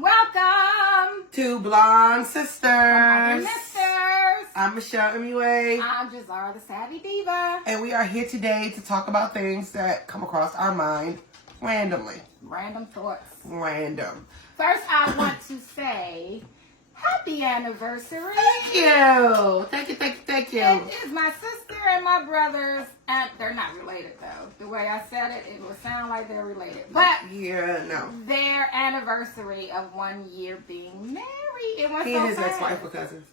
Welcome to Blonde Sisters. Misters. I'm Michelle MUA. I'm Jazara the Savvy Diva. And we are here today to talk about things that come across our mind randomly. Random thoughts. Random. First, I want to say happy anniversary. Thank you. Thank you. It is my sister and my brothers, and they're not related though. The way I said it, it will sound like they're related. But yeah, no. Their anniversary of 1 year being married. It went He so and his fast. ex-wife were cousins.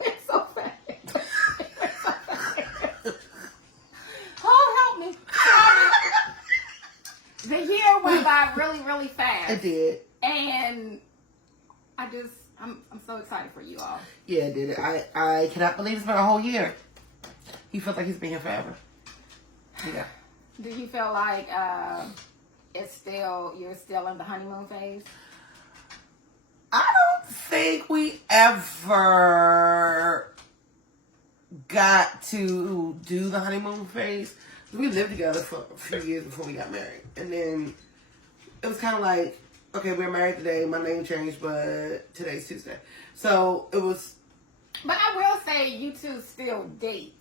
It's so fast. Oh, help me. The year went by really, really fast. It did. And I'm so excited for you all. Yeah, it did. I cannot believe it's been a whole year. He feels like he's been here forever. Yeah. Do you feel like you're still in the honeymoon phase? I don't think we ever got to do the honeymoon phase. We lived together for a few years before we got married. And then it was kind of like, okay, we're married today. My name changed, but today's Tuesday. So it was... But I will say you two still date.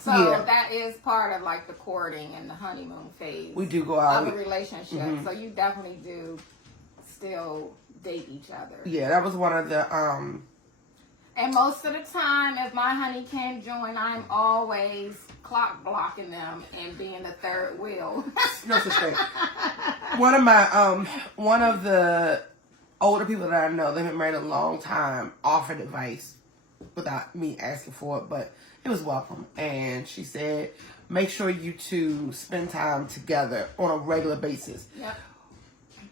So yeah. That is part of like the courting and the honeymoon phase. We do go out. Of a relationship. Mm-hmm. So you definitely do still date each other. Yeah, that was one of the... And most of the time, if my honey can't join, I'm always clock blocking them and being the third wheel. No such thing. One of the older people that I know, they've been married a long time, offered advice without me asking for it, but it was welcome. And she said, make sure you two spend time together on a regular basis. Yep.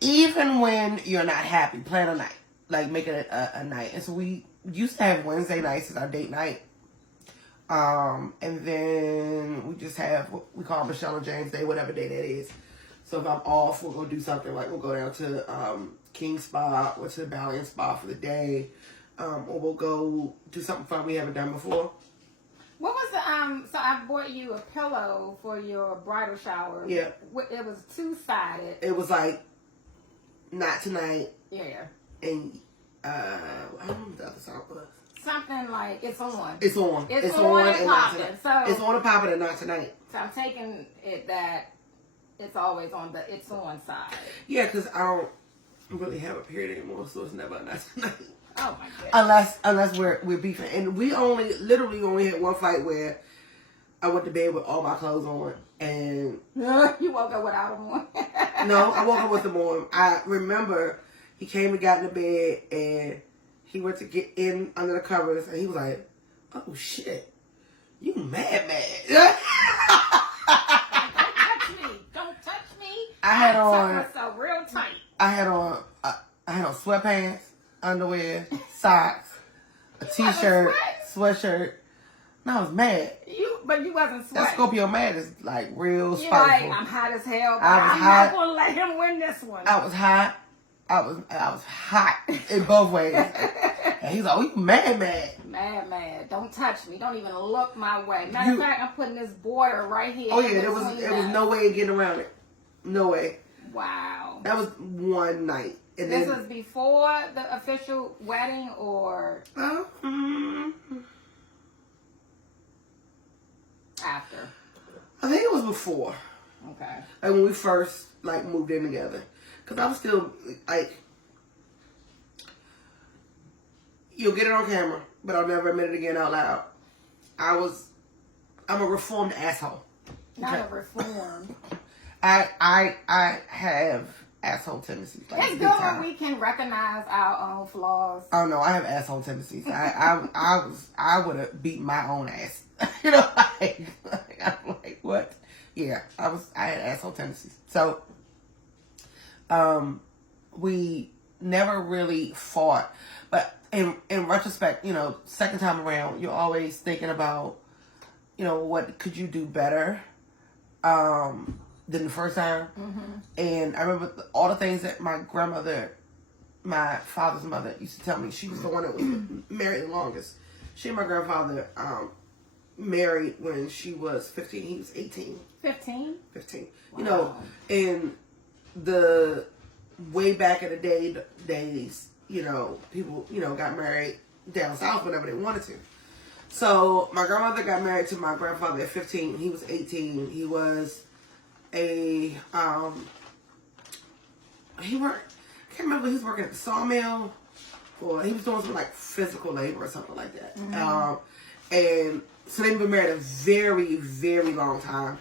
Even when you're not happy, plan a night. Like, make it a night. And so we used to have Wednesday nights as our date night. And then we just have what we call Michelle and James Day, whatever day that is. So if I'm off, we'll go do something like we'll go down to King's Spa or to the Valiant Spa for the day. Or we'll go do something fun we haven't done before. What was the so I bought you a pillow for your bridal shower. Yeah. It was two-sided. It was like, not tonight. Yeah. And I don't know what the other song was. Something like it's on. It's on. It's on and popping. So it's on and popping and not tonight. So I'm taking it that it's always on the it's on side. Yeah, because I don't really have a period anymore, so it's never a not tonight. Oh my goodness. Unless we're beefing, and we literally only had one fight where I went to bed with all my clothes on, and you woke up without them on. No, I woke up with them on. I remember he came and got in the bed, and he went to get in under the covers, and he was like, "Oh shit, you mad?" Don't touch me. I had on myself real tight. I had on sweatpants, underwear, socks, a t-shirt, sweatshirt. No, I was mad. But you wasn't sweating. That Scorpio mad is like real spiteful. Like, I'm hot as hell, but I'm not gonna let him win this one. I was hot. I was hot in both ways. And he's like, "Oh, you mad? Mad. Don't touch me. Don't even look my way. Matter of fact, I'm putting this border right here. Oh yeah, there was no way of getting around it. No way. Wow. That was one night. And this was before the official wedding, or after? I think it was before. Okay. Like when we first moved in together, because I was still you'll get it on camera, but I'll never admit it again out loud. I'm a reformed asshole. Not a reformed. I have asshole tendencies. It's good when we can recognize our own flaws. Oh no, I have asshole tendencies. I would have beat my own ass. You know, I'm like, what? Yeah, I had asshole tendencies. So, we never really fought, but in retrospect, second time around, you're always thinking about, what could you do better, than the first time. Mm-hmm. And I remember all the things that my grandmother, my father's mother, used to tell me. She was the one that was married the longest. She and my grandfather, married when she was 15. He was 18. 15? 15. Wow. And the way back in the days, people, got married down south whenever they wanted to. So my grandmother got married to my grandfather at 15. He was 18. He was I can't remember if he was working at the sawmill or he was doing some like physical labor or something like that. Mm-hmm. And so they've been married a very, very long time.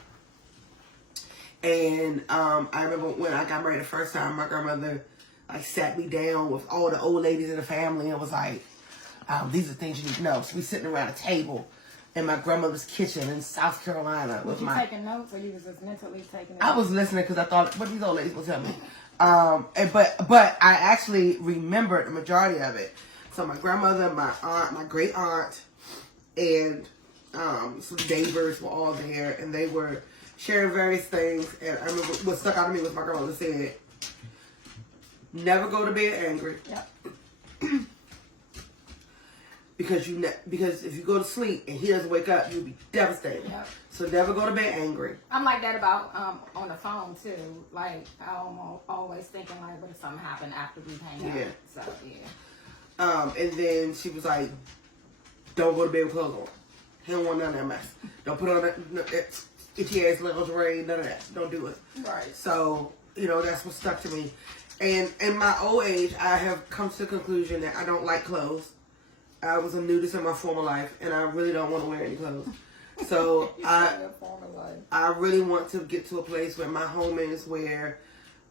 And I remember when I got married the first time, my grandmother like sat me down with all the old ladies in the family and was like, these are things you need to know. So we sitting around a table in my grandmother's kitchen in South Carolina. Was you taking notes or you was just mentally taking notes? I was listening because I thought, what these old ladies will tell me. But I actually remembered the majority of it. So my grandmother, my aunt, my great aunt, and some neighbors were all there, and they were sharing various things. And I remember what stuck out to me was my grandmother said, "Never go to bed angry." Yep. Because if you go to sleep and he doesn't wake up, you'll be devastated. Yep. So never go to bed angry. I'm like that about on the phone too. Like I'm always thinking like, what if something happened after we hang out? So yeah. And then she was like, "Don't go to bed with clothes on. He don't want none of that mess. Don't put on that itchy ass lingerie. None of that. Don't do it." Right. So that's what stuck to me. And in my old age, I have come to the conclusion that I don't like clothes. I was a nudist in my former life, and I really don't want to wear any clothes. So I really want to get to a place where my home is where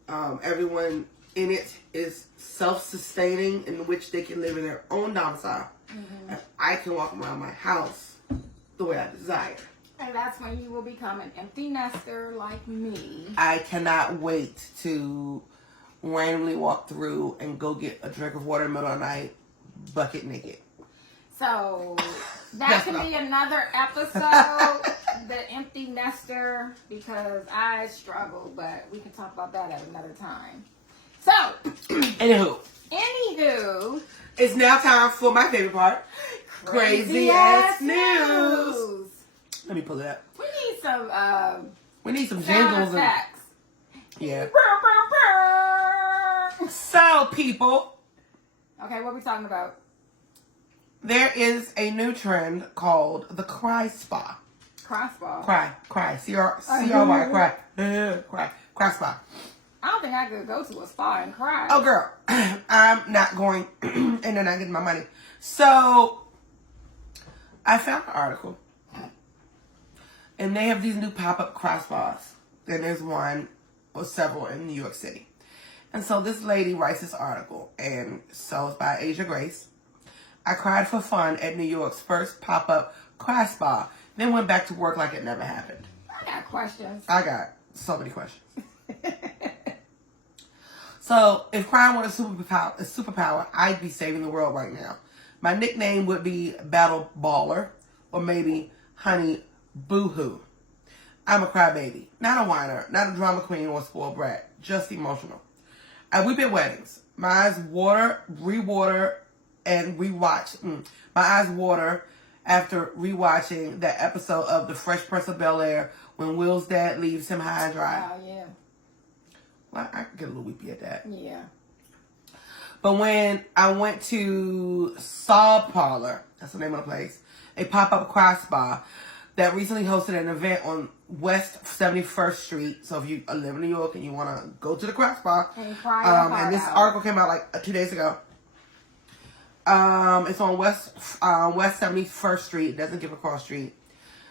everyone in it is self-sustaining, in which they can live in their own domicile. Mm-hmm. And I can walk around my house the way I desire. And that's when you will become an empty nester like me. I cannot wait to randomly walk through and go get a drink of water in the middle of the night, bucket naked. So that can be another episode, the empty nester, because I struggle, but we can talk about that at another time. So, anywho, it's now time for my favorite part, crazy ass news. Let me pull it up. We need some jingles and yeah. So, people. Okay, what are we talking about? There is a new trend called the cry spa. Cry spa? Cry. C-R-Y, cry spa. I don't think I could go to a spa and cry. Oh, girl. I'm not going, and they're not getting my money. So, I found an article, and they have these new pop-up cry spas. And there's one or several in New York City. And so this lady writes this article, and so it's by Asia Grace. I cried for fun at New York's first pop-up cry spa, then went back to work like it never happened. I got questions. I got so many questions. So, if crying was a superpower, I'd be saving the world right now. My nickname would be Battle Baller, or maybe Honey Boo-Hoo. I'm a crybaby, not a whiner, not a drama queen or a spoiled brat, just emotional. I weep at weddings. My eyes water, and rewatch. My eyes water after rewatching that episode of The Fresh Prince of Bel-Air when Will's dad leaves him high and dry. Oh, yeah. Well, I get a little weepy at that. Yeah. But when I went to Saw Parlor, that's the name of the place, a pop-up cry spa that recently hosted an event on West 71st Street. So if you live in New York and you want to go to the cry spa, and this article came out like 2 days ago. It's on West 71st Street. It doesn't give a cross street.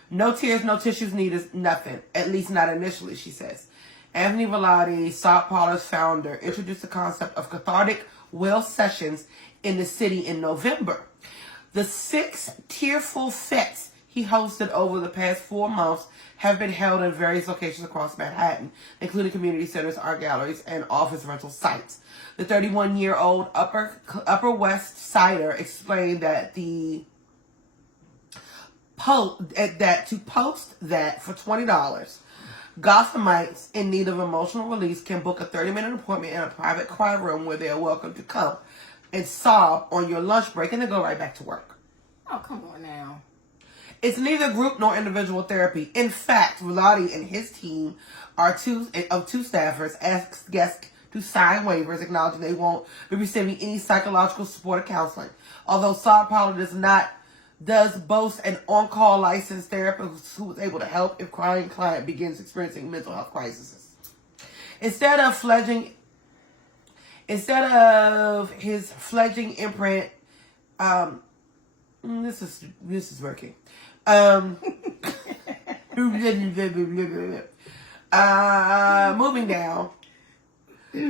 No tears, no tissues needed, nothing. At least not initially, she says. Anthony Velati, Saw Parlor's founder, introduced the concept of cathartic well sessions in the city in November. The 6 tearful fetes he hosted over the past 4 months have been held in various locations across Manhattan, including community centers, art galleries, and office rental sites. The 31-year-old Upper West Sider explained that to post that for $20, Gothamites in need of emotional release can book a 30-minute appointment in a private cry room where they are welcome to come and sob on your lunch break and then go right back to work. Oh, come on now. It's neither group nor individual therapy. In fact, Velati and his team are two staffers asked guests to sign waivers acknowledging they won't be receiving any psychological support or counseling. Although Sao Paulo does boast an on-call licensed therapist who is able to help if crying client begins experiencing mental health crises. Instead of his fledgling imprint, this is working. Moving down.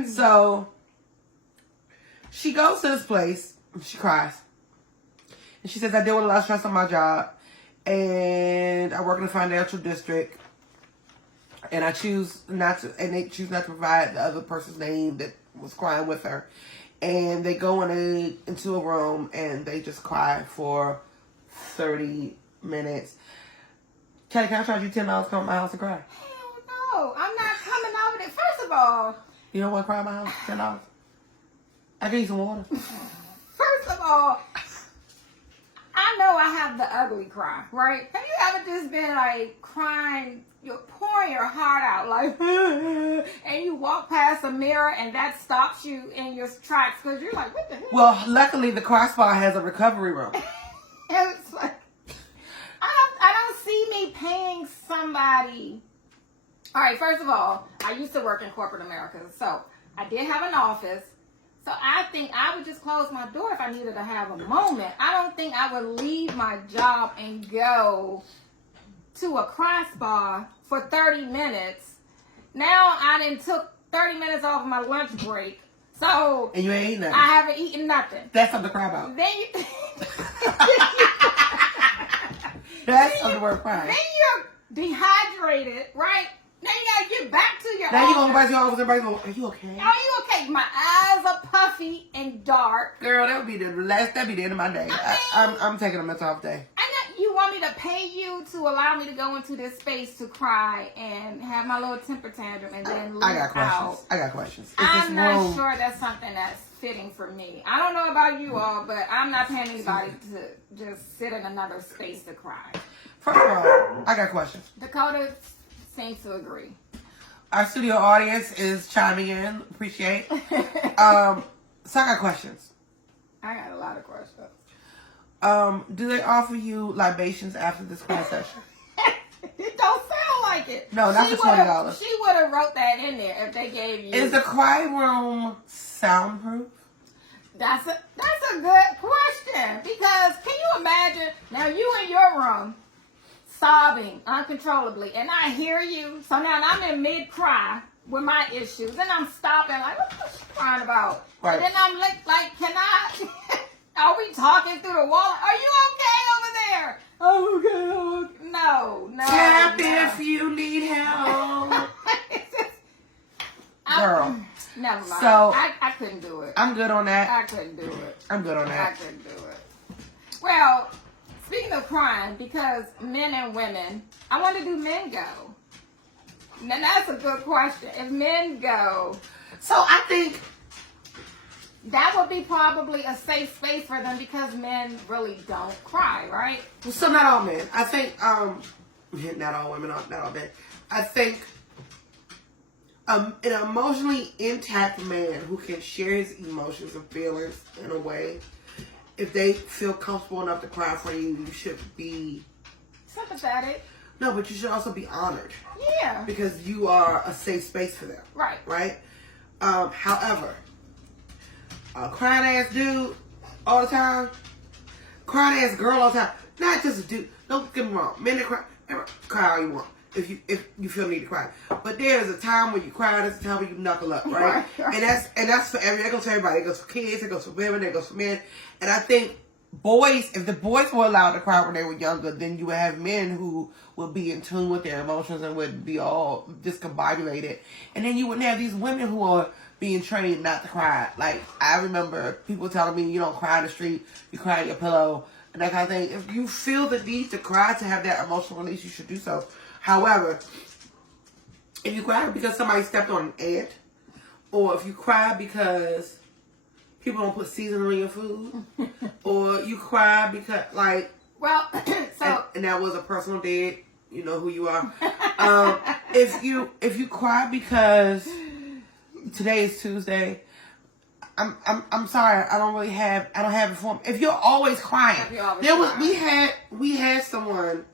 So she goes to this place. She cries. And she says, I deal with a lot of stress on my job. And I work in a financial district. And they choose not to provide the other person's name that was crying with her. And they go into a room and they just cry for 30 minutes. Kelly, can I charge you $10 to come to my house and cry? Hell no, I'm not coming over there. First of all, you don't want to cry at my house? $10? I give you some water. First of all, I know I have the ugly cry, right? Have you ever just been like crying, you're pouring your heart out like, and you walk past a mirror and that stops you in your tracks because you're like, what the hell? Well, luckily the cry spa has a recovery room. It's like, I don't see me paying somebody. All right, first of all, I used to work in corporate America, so I did have an office. So I think I would just close my door if I needed to have a moment. I don't think I would leave my job and go to a cry spa for 30 minutes. Now I done took 30 minutes off of my lunch break. So and you ain't eating nothing. I haven't eaten nothing. That's something to cry about. Then you That's something worth crying. Then you're dehydrated, right? Now you gotta get back to your Now office. you gonna go back to your office and everybody go, are you okay? Are you okay? My eyes are puffy and dark. Girl, that'd be the end of my day. I'm taking a mental health day. You want me to pay you to allow me to go into this space to cry and have my little temper tantrum and then leave out? I got questions. I'm not sure that's something that's fitting for me. I don't know about you all, but I'm not paying anybody to just sit in another space to cry. First of all, I got questions. Dakota seems to agree. Our studio audience is chiming in. Appreciate. So I got questions. I got a lot of questions. Do they offer you libations after this cry session? It don't sound like it. No, not for $20. She would have wrote that in there if they gave you. Is the cry room soundproof? That's a good question, because can you imagine now you in your room sobbing uncontrollably and I hear you, so now I'm in mid cry with my issues and I'm stopping like, what's she crying about? Right. And then I'm like can I are we talking through the wall? Are you okay over there? Oh, okay. No. Tap if you need help. Girl. Never mind. So I couldn't do it. I'm good on that. I couldn't do it. I'm good on that. I couldn't do it. Well, speaking of crying, because men and women, I wonder, do men go? Now that's a good question. If men go, so I think that would be probably a safe space for them because men really don't cry, right? so. Not all men. I think not all women, not all men. I think an emotionally intact man who can share his emotions and feelings in a way, if they feel comfortable enough to cry for you, you should be sympathetic. No, but you should also be honored. Yeah. Because you are a safe space for them. Right. Right? However, a crying ass dude all the time, crying ass girl all the time, not just a dude. Don't get me wrong. Men that cry all you want. If you feel the need to cry. But there's a time when you cry, there's a time when you knuckle up, right? And that's for that goes for everybody. It goes for kids, it goes for women, it goes for men. And I think boys, if the boys were allowed to cry when they were younger, then you would have men who would be in tune with their emotions and would be all discombobulated. And then you wouldn't have these women who are being trained not to cry. Like, I remember people telling me, you don't cry in the street, you cry in your pillow, and that kind of thing. If you feel the need to cry to have that emotional release, you should do so. However, if you cry because somebody stepped on an ant, or if you cry because people don't put seasoning on your food, or you cry because, like, well, so and that was a personal dead, you know who you are. If you cry because today is Tuesday. I'm sorry. I don't have it for me. If you're always crying, we had someone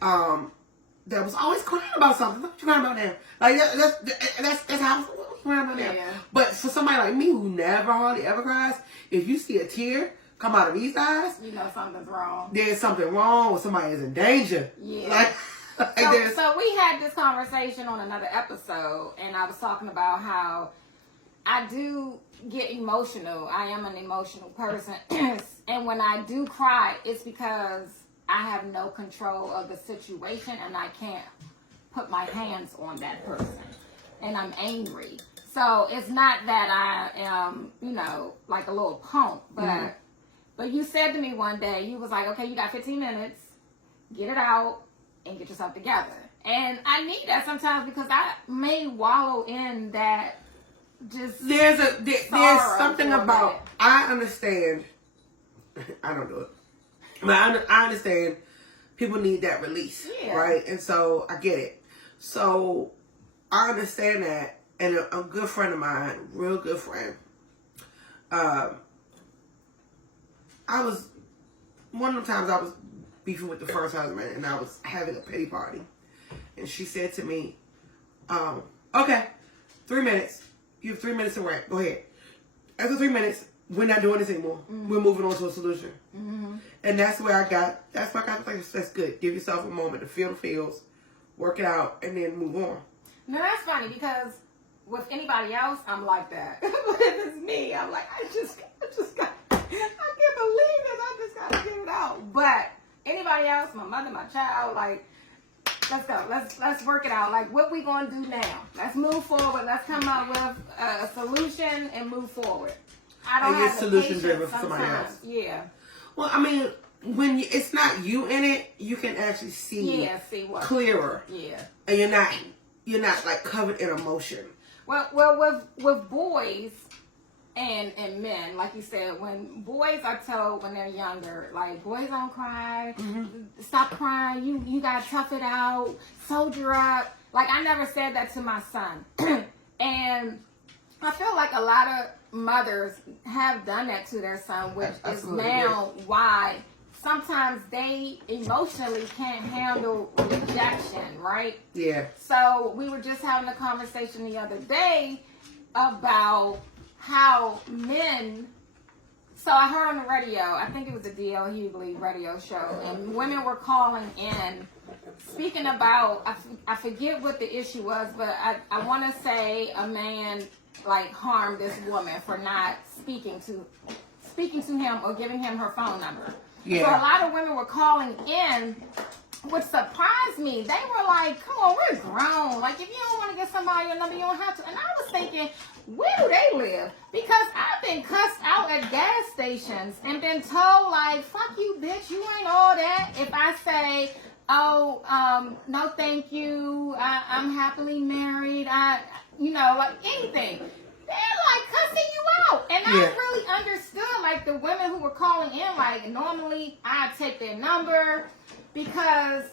that was always crying about something. What you crying about now? Like that's how what you crying about now. Yeah. But for somebody like me who never hardly ever cries, if you see a tear come out of these eyes, you know something's wrong. There's something wrong, or somebody is in danger. Yeah. So we had this conversation on another episode, and I was talking about how I do get emotional. I am an emotional person. And when I do cry, it's because I have no control of the situation and I can't put my hands on that person. And I'm angry. So it's not that I am, like a little punk. But you said to me one day, you was like, okay, you got 15 minutes. Get it out and get yourself together. And I need that sometimes because I may wallow in that. Just there's something about I understand. I don't do it, but I understand people need that release, right? And so I get it. So I understand that, and a good friend of mine, real good friend. I was one of the times I was beefing with the first husband, and I was having a pity party, and she said to me, "Okay, 3 minutes." You have 3 minutes to rant. Go ahead. After 3 minutes, we're not doing this anymore. Mm-hmm. We're moving on to a solution. Mm-hmm. And that's where I got the thing. That's good. Give yourself a moment to feel the feels, work it out, and then move on. No, that's funny because with anybody else, I'm like that. But if it's me, I'm like, I can't believe this. I just got to get it out. But anybody else, my mother, my child, like, let's go. Let's work it out. Like, what we gonna do now? Let's move forward. Let's come up with a solution and move forward. I don't have the solution driven for somebody else. Yeah. Well, I mean, when it's not you in it, you can actually see what clearer. Yeah. And you're not like covered in emotion. Well, with boys and men, like you said, when boys are told when they're younger, like, boys don't cry, stop crying, you gotta tough it out, soldier up. Like, I never said that to my son. And I feel like a lot of mothers have done that to their son, which is now why sometimes they emotionally can't handle rejection, right? Yeah. So we were just having a conversation the other day about how men, so I heard on the radio, I think it was a D.L. Hughley radio show, and women were calling in speaking about, I forget what the issue was, but I want to say a man like harmed this woman for not speaking to him or giving him her phone number. Yeah. So a lot of women were calling in, which surprised me. They were like, come on, we're grown. Like, if you don't want to get somebody your number, you don't have to. And I was thinking, where do they live? Because I've been cussed out at gas stations and been told, like, fuck you, bitch, you ain't all that. If I say, no thank you, I'm happily married, like anything. They're like cussing you out. And I really understood, like, the women who were calling in, like, normally I'd take their number because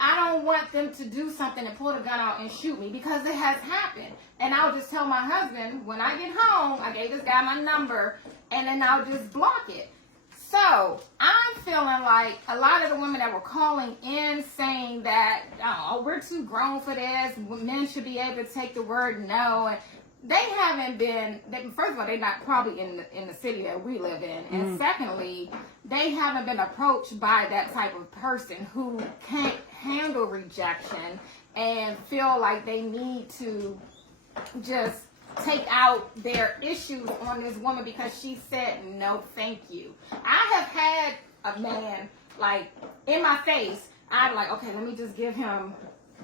I don't want them to do something and pull the gun out and shoot me, because it has happened. And I'll just tell my husband, when I get home, I gave this guy my number, and then I'll just block it. So I'm feeling like a lot of the women that were calling in saying that, oh, we're too grown for this, men should be able to take the word no, and they haven't been, first of all, they're not probably in the city that we live in. And secondly, they haven't been approached by that type of person who can't handle rejection and feel like they need to just take out their issues on this woman because she said no thank you. I have had a man, like, in my face, I'm like, okay, let me just give him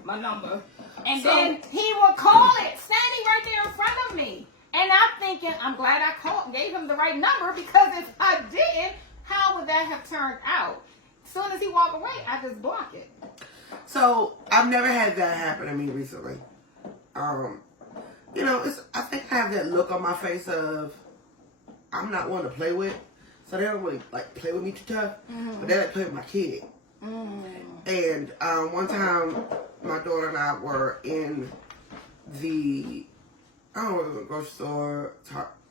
my number. And then he will call it standing right there in front of me. And I'm thinking, I'm glad I gave him the right number, because if I didn't, how would that have turned out? As soon as he walked away, I just block it. So I've never had that happen to me recently. I think I have that look on my face of I'm not one to play with. So they don't really like play with me too tough, but they like play with my kid. And one time, my daughter and I were in the I don't know, we went to the grocery store.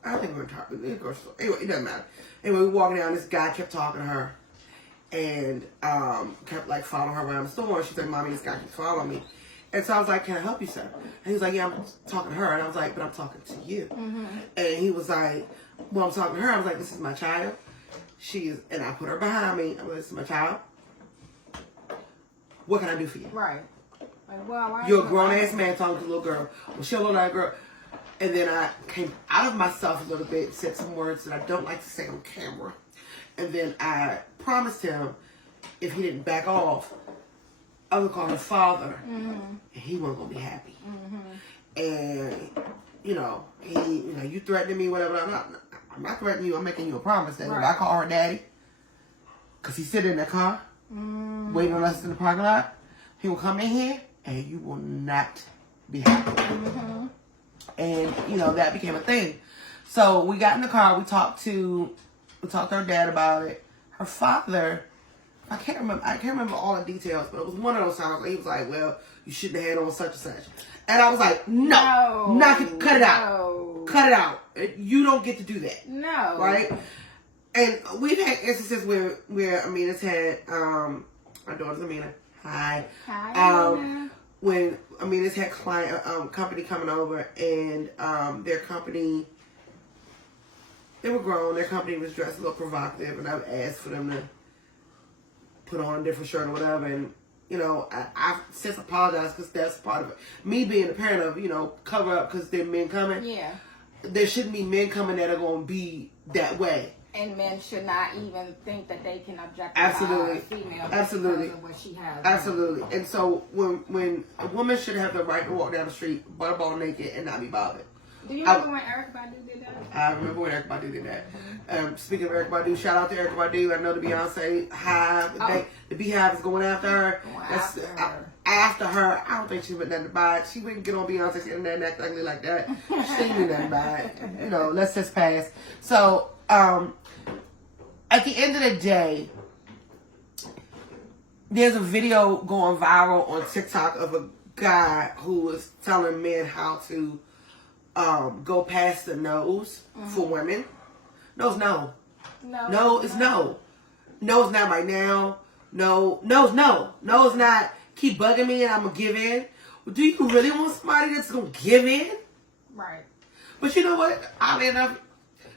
I think we went to the grocery store. Anyway, it doesn't matter. Anyway, we walking down. This guy kept talking to her, and kept like following her around the store. And she said, "Mommy, this guy keeps following me." And so I was like, "Can I help you, sir?" And he was like, "Yeah, I'm talking to her." And I was like, "But I'm talking to you." And he was like, "Well, I'm talking to her." I was like, "This is my child. She is," and I put her behind me. I'm like, "This is my child. What can I do for you?" Right. Like, well, why You're a grown ass man talking to a little girl. Well, she a little like girl. And then I came out of myself a little bit, said some words that I don't like to say on camera. And then I promised him if he didn't back off, I would call her father, and he wasn't gonna be happy. And you threatening me, whatever. I'm not threatening you. I'm making you a promise that if I call her daddy, because he's sitting in the car waiting on us in the parking lot, he will come in here and you will not be happy. And that became a thing. So we got in the car. We talked to her dad about it. Her father, I can't remember all the details, but it was one of those times where he was like, "Well, you shouldn't have had on such and such," and I was like, "No, cut it out, cut it out. You don't get to do that." No, right? And we've had instances where Amina's had our daughter's Amina. Hi. When Amina's had company coming over, and their company, they were grown. Their company was dressed a little provocative, and I asked for them to put on a different shirt or whatever. And I've since apologized because that's part of it. Me being a parent of cover up because there are men coming. Yeah. There shouldn't be men coming that are going to be that way. And men should not even think that they can objectify Absolutely. a female Absolutely. because of what she has. Absolutely. And so when a woman should have the right to walk down the street butterball naked and not be bothered. Do you remember when Erykah Badu did that? I remember when Erykah Badu did that. Speaking of Erykah Badu, shout out to Erykah Badu. I know the Beyonce Hive, the Beehive is going after her. After her. I don't think she went nothing to buy it. She wouldn't get on Beyonce's internet and act ugly like that. She didn't do nothing by it. Let's just pass. So, at the end of the day, there's a video going viral on TikTok of a guy who was telling men how to go past the nose for women. No, it's no. No, it's no. No, it's not right now. No, it's not. Keep bugging me and I'm going to give in. Do you really want somebody that's going to give in? Right. But you know what? Oddly enough,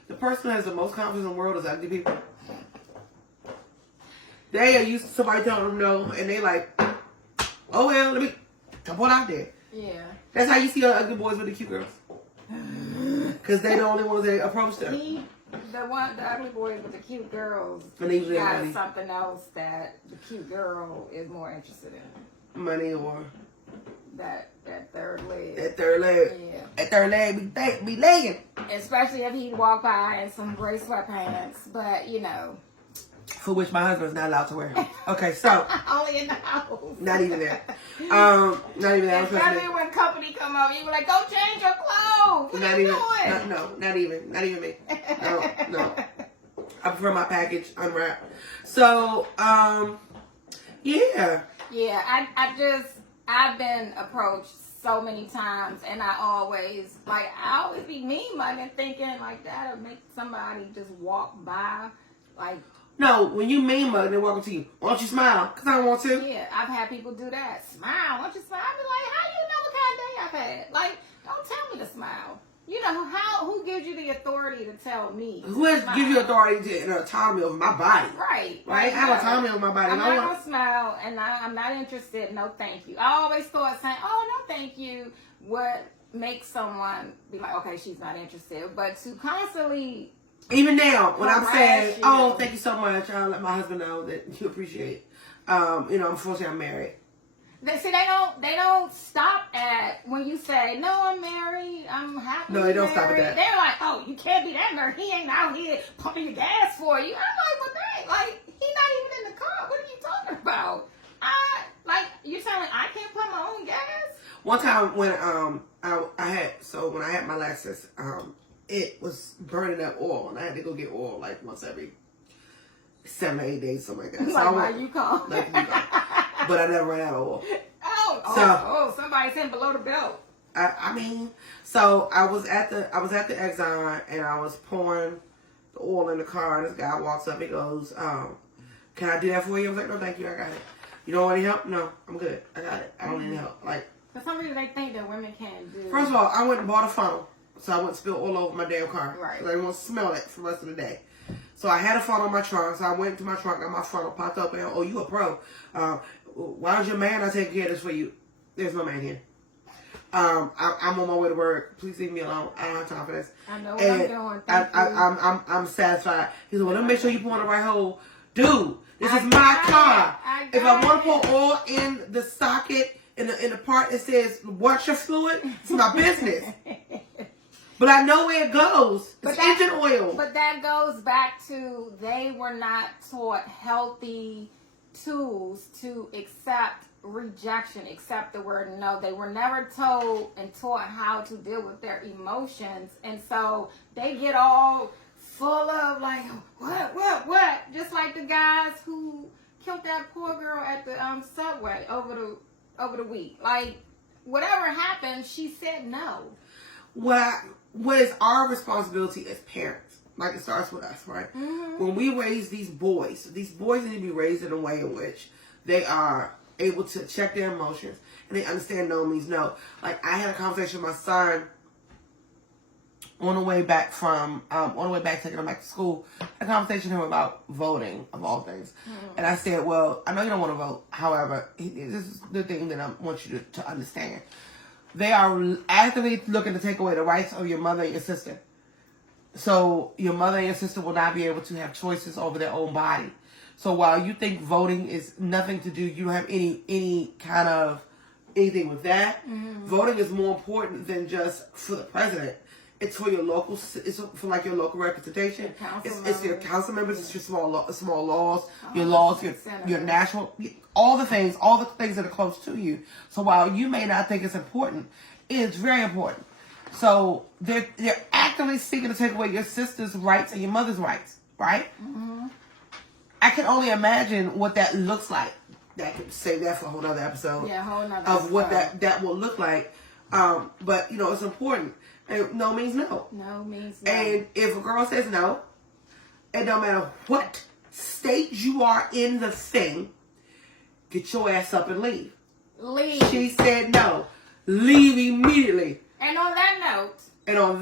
the person that has the most confidence in the world is ugly people. They are used to somebody telling them no, and they like, "Oh well, let me come on out there." Yeah. That's how you see the ugly boys with the cute girls, because they the only ones that approach them. The ugly boys with the cute girls And got something else that the cute girl is more interested in. Money or that third leg. That third leg. Yeah. That third leg be legging. Especially if he walk by in some gray sweatpants, but For which my husband's not allowed to wear. Okay, so only in the house. Not even that. Not even that. Especially when company come over, you were like, "Go change your clothes." What are you doing? Not even me. No. I prefer my package unwrapped. So, yeah. Yeah, I've been approached so many times, and I always be mean mugging, thinking like that'll make somebody just walk by, like. No, when you mean mug, they walk up to you. Why don't you smile? Because I don't want to. Yeah, I've had people do that. Smile. Why don't you smile? I be like, how do you know what kind of day I've had? Like, don't tell me to smile. Who gives you the authority to tell me? Who has give you authority to autonomy over my body? Right. I have autonomy over my body. I'm not going to smile, and I'm not interested. No, thank you. I always thought saying, "Oh, no, thank you," would make someone be like, "Okay, she's not interested." But to constantly... Even now, when I'm saying, "Oh, thank you so much," I'll let my husband know that you appreciate. Unfortunately, I'm married. They don't stop at when you say, "No, I'm married. I'm happy." No, they don't stop at that. They're like, "Oh, you can't be that married. He ain't out here pumping your gas for you." I'm like, "Well, dang, like he's not even in the car. What are you talking about?" You telling I can't put my own gas? One time when when I had my Lexus, it was burning up oil, and I had to go get oil like once every 7 or 8 days, something like that. Like you call. But I never ran out of oil. Oh, somebody's in below the belt. I mean, so I was at the Exxon and I was pouring the oil in the car, and this guy walks up. He goes, "Can I do that for you?" I was like, "No, thank you. I got it." You don't want any help? No, I'm good. I got it. I don't need any help. Like, for some reason, they think that women can't do. First of all, I went and bought a funnel, so I wouldn't spill all over my damn car. Right. So I didn't want to smell it for the rest of the day. So I had a funnel in my trunk, so I went into my trunk, got my funnel, popped up, and oh, you a pro. Why does your man not take care of this for you? There's no man here. I'm on my way to work. Please leave me alone. I don't have time for this. I know what I'm doing. Thank you. I'm satisfied. He said, well, let me make sure you pour in the right hole. Dude, this is my got car. it. If I want to pour oil in the socket, in the part that says washer fluid, it's my business. But I know where it goes. It's engine oil. But that goes back to they were not taught healthy tools to accept rejection, accept the word no. They were never told and taught how to deal with their emotions. And so they get all full of like, what? Just like the guys who killed that poor girl at the subway over the week. Like, whatever happened, she said no. What is our responsibility as parents? Like, it starts with us, right? Mm-hmm. When we raise these boys need to be raised in a way in which they are able to check their emotions and they understand no means no. Like, I had a conversation with my son on the way back taking him back to school. I had a conversation with him about voting, of all things. Mm-hmm. And I said, well, I know you don't want to vote. However, this is the thing that I want you to understand. They are actively looking to take away the rights of your mother and your sister. So your mother and your sister will not be able to have choices over their own body. So while you think voting is nothing to do, you don't have any kind of anything with that. Mm-hmm. Voting is more important than just for the president. It's for your local. It's for like your local representation. It's your council members. It's your small laws. Your laws. Your national. All the things that are close to you. So while you may not think it's important, it is very important. So they're actively seeking to take away your sister's rights and your mother's rights, right? Mm-hmm. I can only imagine what that looks like. That could save that for a whole other episode. Yeah, whole nother of what that will look like. But it's important. And no means no. No means no. And if a girl says no, it don't matter what state you are in the thing, get your ass up and leave. Leave. She said no. Leave immediately. And on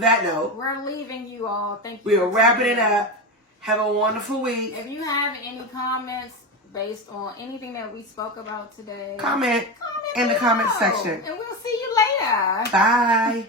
that note, we're leaving you all. Thank you. We are wrapping it up. Have a wonderful week. If you have any comments based on anything that we spoke about today, comment in the comment section. And we'll see you later. Bye.